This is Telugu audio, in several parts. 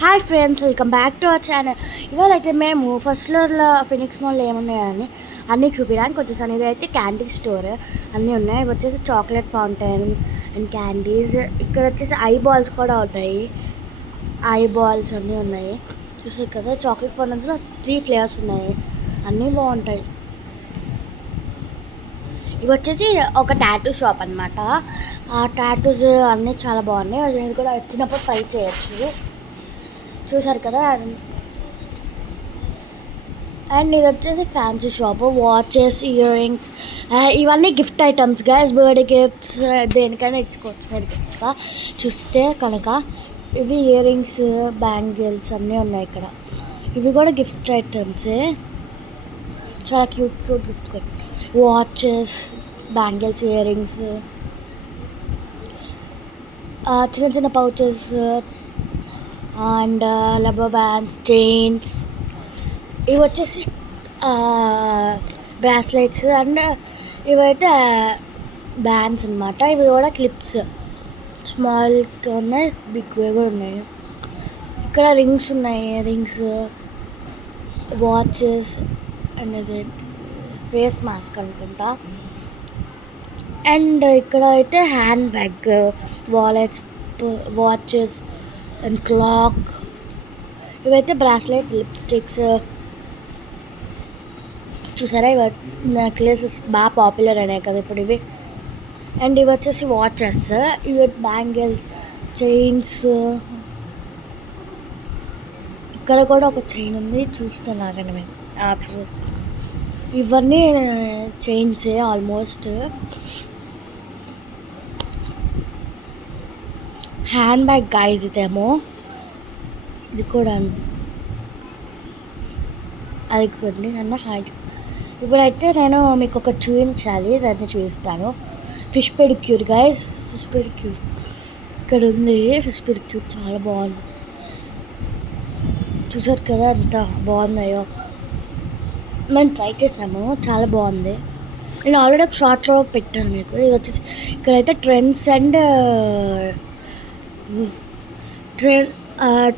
Hi friends, welcome back to our channel. ఇవాళ అయితే మేము ఫస్ట్ ఫ్లోర్లో ఫినిక్స్ మాల్లో ఏమున్నాయని అన్నీ చూపించడానికి వచ్చేసాను. ఇదైతే క్యాండీ స్టోర్, అన్నీ ఉన్నాయి. ఇవి వచ్చేసి చాక్లెట్ ఫౌంటైన్ అండ్ క్యాండీస్. ఇక్కడ వచ్చేసి ఐ బాల్స్ కూడా ఉన్నాయి. ఐ బాల్స్ అన్నీ ఉన్నాయి. చూసారు కదా, చాక్లెట్ ఫౌంటైన్స్లో 3 ఫ్లేవర్స్ ఉన్నాయి. అన్నీ బాగుంటాయి. ఇవి వచ్చేసి ఒక టాటూ షాప్ అనమాట. ఆ టాటూస్ అన్నీ చాలా బాగున్నాయి. మీరు కూడా వచ్చినప్పుడు ట్రై చేయొచ్చు. చూసారు కదా. అండ్ ఇది వచ్చేసి fancy shop. Watches, earrings, ఇవన్నీ gift items guys. Birthday gifts దేనికైనా ఇచ్చుకోవచ్చు మీరు గిఫ్ట్స్గా చూస్తే కనుక. ఇవి ఇయర్ రింగ్స్, బ్యాంగిల్స్ అన్నీ ఉన్నాయి ఇక్కడ. ఇవి కూడా గిఫ్ట్ ఐటమ్సే, చాలా cute cute gift. Watches, bangles, ear rings, చిన్న చిన్న pouches and rubber bands, chains. ఇవి వచ్చేసి బ్రాస్లెట్స్ అండ్ ఇవైతే బ్యాండ్స్ అనమాట. ఇవి కూడా క్లిప్స్, స్మాల్ ఉన్నాయి, బిగ్ కూడా ఉన్నాయి. ఇక్కడ రింగ్స్ ఉన్నాయి, రింగ్స్, వాచెస్ అనేది ఫేస్ మాస్క్ అనుకుంటా. అండ్ ఇక్కడ అయితే hand bag, wallets, watches and clock. ఇవైతే బ్రాస్లెట్, లిప్స్టిక్స్. చూసారా, ఇవి నెక్లెసెస్ బాగా పాపులర్ అయినాయి కదా ఇప్పుడు ఇవి. అండ్ ఇవి వచ్చేసి వాచెస్, ఇవి బ్యాంగిల్స్, చైన్స్. ఇక్కడ కూడా ఒక చైన్ ఉంది, చూస్తున్నారండి మేము. ఇవన్నీ చైన్సే ఆల్మోస్ట్. హ్యాండ్ బ్యాగ్ గైజ్ ఇదేమో. ఇది కూడా అది కొన్ని నన్ను హైట్. ఇప్పుడైతే నేను మీకు ఒక చూపించాలి, దాన్ని చూపిస్తాను. Fish pedicure guys, fish pedicure ఇక్కడ ఉంది. ఫిష్ పెడిక్యూర్ చాలా బాగుంది. చూసారు కదా ఎంత బాగున్నాయో. మేము ట్రై చేసాము, చాలా బాగుంది. నేను ఆల్రెడీ ఒక షార్ట్లో పెట్టాను మీకు. ఇది వచ్చేసి ఇక్కడైతే trends and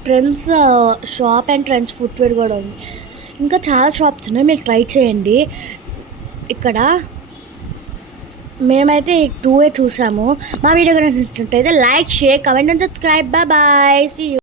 trends shop and trends footwear కూడా ఉంది. ఇంకా చాలా షాప్స్ ఉన్నాయి, మీరు ట్రై చేయండి. ఇక్కడ మేమైతే 2 చూసాము. మా వీడియో కనుక నచ్చినట్లయితే like, share, comment and subscribe. Bye bye, see you.